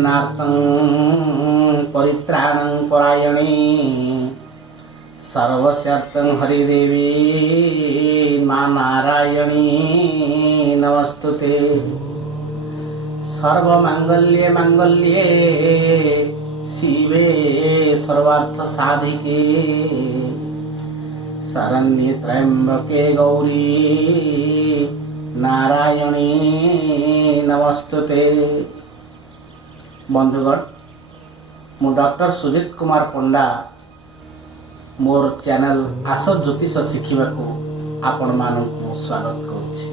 नार्थं परित्राणं परायणे सर्वस्यार्थं हरिदेवी मा नारायणी नमस्तुते। सर्वमंगल्ये मंगल्ये शिवे सर्वार्थ साधिके शरण्ये त्र्यंबके गौरी नारायणी नमस्तुते। बंधुगण, मु डॉक्टर सुजित कुमार पंडा मोर चैनल आस ज्योतिष शिखा को आपण मानक स्वागत करुछि।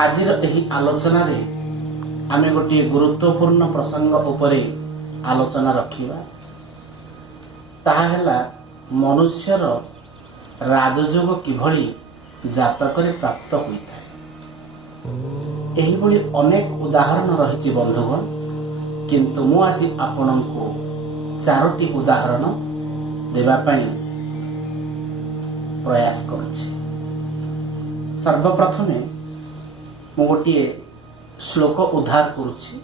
आजिर एही आलोचना रे आमे गोटे गुरुत्वपूर्ण प्रसंग उपरे आलोचना रखिबा। ताहा हैला मनुष्यर राजयोग किभଳି जातकरे प्राप्त होइଥାଏ। एही भଳି अनेक उदाहरण रहिछि बंधुगण, किंतु मु आज आपनको चारोटी उदाहरण देवा पई प्रयास करुछि। सर्वप्रथमे मु गोटे श्लोक उद्धार करुछि।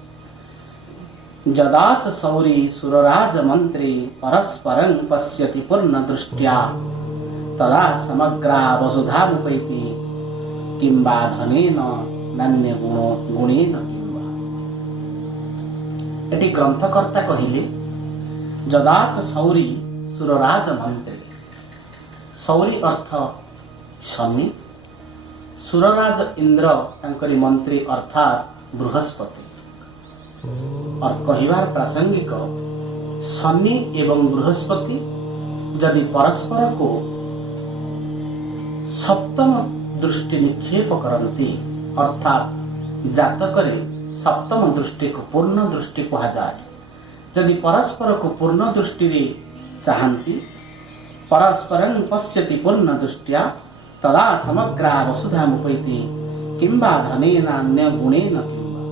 जदाच सौरी सुरराज मंत्री परस्परं पश्यति पूर्ण दृष्ट्या तदा समग्रा वसुधा मुपैति किंबा धनेन नान्य गुणेन किंबा। एटी ग्रंथकर्ता कहिले जदाच सौरी सुरराज मंत्री। सौरी अर्थ शनि, सुरराज इंद्र तांकरी मंत्री अर्थात बृहस्पति। और कहिबार प्रासंगिक शनि एवं बृहस्पति यदि परस्पर को सप्तम दृष्टि निक्षेप करती अर्थात जातकरे सप्तम दृष्टि को पूर्ण दृष्टि कहा जाए। यदि परस्पर को पूर्ण दृष्टि रे चाहती परस्परं पश्यति पूर्ण दृष्टिया तदा समग्रा वसुधा मुपैति किंबा धनेन अन्य गुणेन किंबा।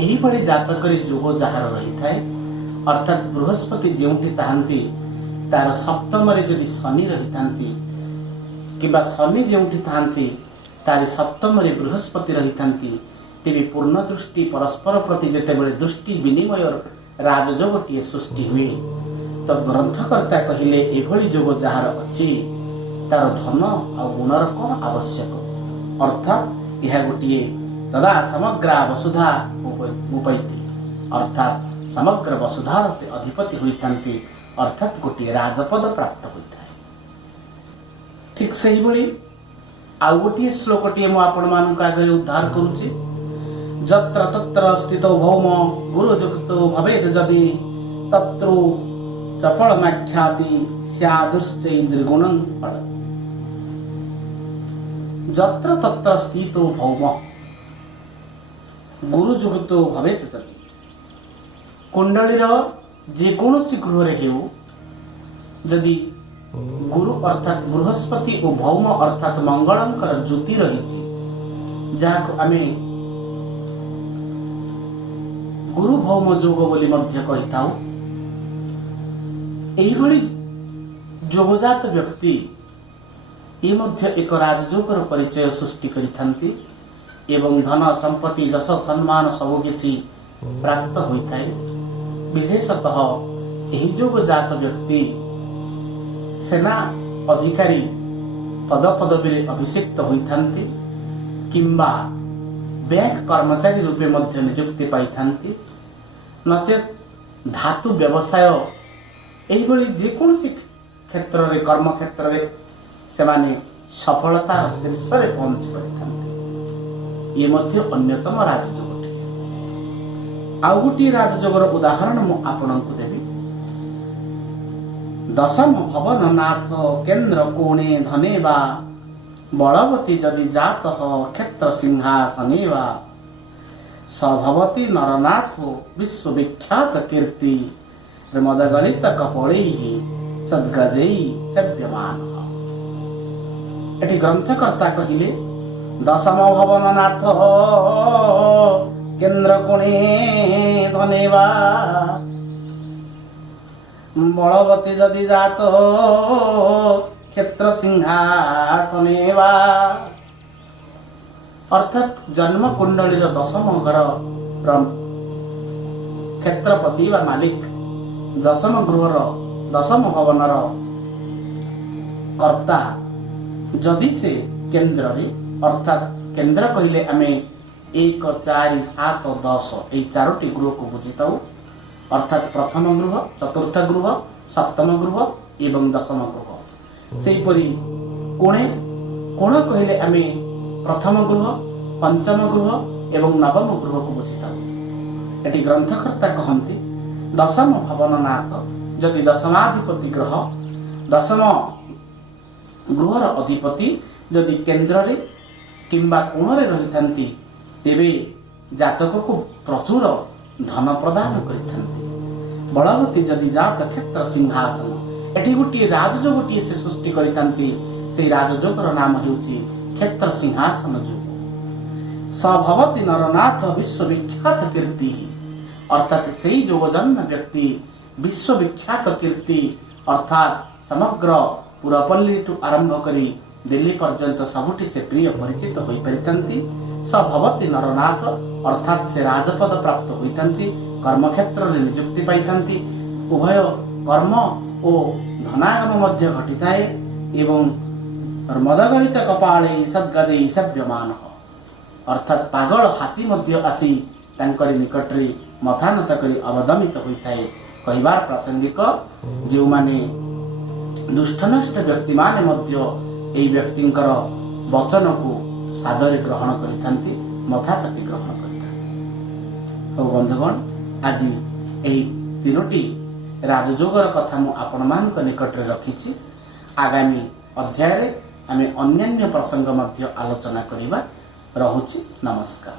एही भली जातकरे जोग जहार रही थाए अर्थात बृहस्पति जेउठी ताहांती तार सप्तम रे यदि शनि रही थांती किंबा शनि जेउठी थांती तार सप्तम रे बृहस्पति रही थांती तेबे पूर्ण दृष्टि परस्पर प्रति जेतेबेले दृष्टि विनिमय राजयोगटीए सृष्टि हुए। तो ग्रंथकर्ता कहिले एभली जोग जहार अछि तार धन आ गुणर कोन आवश्यक अर्थात यह गोटे तदा समग्र वसुधा उपैति अर्थात समग्र वसुधार से अधिपति होइतांती अर्थात गोटे राजपद प्राप्त होइताय। ठीक सही भली आ गोटे श्लोकटी मु आपण मानक आगे उद्धार करूची। जत्र तत्र स्थितो भौम गुरुजुक्तो भवेद जदि तत्रो चफलमाख्याति स्यादुश्चैन्द्रगुणं फल। जत्र तत्र स्थितो भौम गुरुजुक्तो भवेद जदि कुंडलीर जेकोसी गृह हेउ जदि गुरु अर्थात बृहस्पति और भौम अर्थात मंगलंकर ज्योति रही जहाको आमे गुरु भौम जोग बोली मध्य कहि थाउ। एही भली जोगजात व्यक्ति ये मध्य एक राजयोगर परिचय सृष्टि करिथांती एवं धन संपत्ति यश सम्मान सब किछि प्राप्त होइथाय। विशेषतः एही जोगजात व्यक्ति सेना अधिकारी पद पदवी अभिषिक्त होइथांती किंबा बैंक कर्मचारी रूपे मध्य नियुक्ति पाइथांती नचेत धातु व्यवसाय एही भली जेकोसी क्षेत्र रे कर्म क्षेत्र रे सेमाने सफलता शीर्ष रे पहुंच परिथांती। ये मध्य अन्यतम राजयोगटी। आ गोटी राजयोगर उदाहरण मु आपनकु देबी। दशम भवन नाथ केन्द्र कोणे धने वा बलवती जदि जात क्षेत्र सिंहासने वा सभवती नरनाथो विश्वविख्यात कीर्ति मदगणित कपड़ैः सद्गजैः सेव्यमान। एटी ग्रंथकर्ता कहिले दशम भवन नाथ केन्द्र कोणे धने वा बलवती जदि जात क्षेत्र सिंहासने वा। अर्थात जन्म कुंडली दशम घर क्षेत्रपति व मालिक दशम गृहर दशम भवनर कर्ता जदि से केन्द्र अर्थात केन्द्र कहले आमे 1 4 7 10 এই 4টি गृह को बुझीताऊ अर्थात प्रथम गृह चतुर्थ गृह सप्तम गृह एवं दशम गृह सेहीपरि कोणे कोण कहले आमे प्रथम गृह पंचम गृह एवं नवम गृह को बुझीताऊ एटी ग्रंथकर्ता कहंती दशम भवननाथ जदि दशमाधिपति ग्रह दशम गृहर अधिपति जदि केन्द्र किंबा कोण रही तेबे जातक को प्रचुर धन प्रदान करिथांती बलवती जदि जात क्षेत्र सिंहासन एठी गोटे राजयोगटी से सृष्टि करिथांती से राजयोगर नाम हेउची क्षेत्र सिंहासन योग सभवती नरनाथ विश्वविख्यात कीर्ति अर्थात से जोगजन्म व्यक्ति विश्वविख्यात कीर्ति अर्थात समग्र पुरपल्ली टू आरंभ करी दिल्ली पर्यंत सबुठी से प्रिय परिचित हो पारिथांती सभवती नरनाथ अर्थात से राजपद प्राप्त होइथांती कर्म क्षेत्र रे नियुक्ति पाइथांती उभय कर्म ओ धनागम मध्य घटिताए एवं मदगणित कपाले सद्गजे सभ्यमान अर्थात पागल हाथी मध्य आसी तांकरी निकट रे मथानत करी अवदमित होइथाए कहिबार प्रासंगिक जो माने दुष्टनष्ट व्यक्ति माने मध्य एई व्यक्तिंकर वचन को सादरे ग्रहण करिथांती मथापति ग्रहण करिथांती तो बंधुगण आज एई तीनोटी राजयोगर कथा मु आपण मानक निकट रे रखिछि आगामी अध्याय रे आमे अन्यान्य प्रसंग मध्य आलोचना करिबा रहुछि नमस्कार।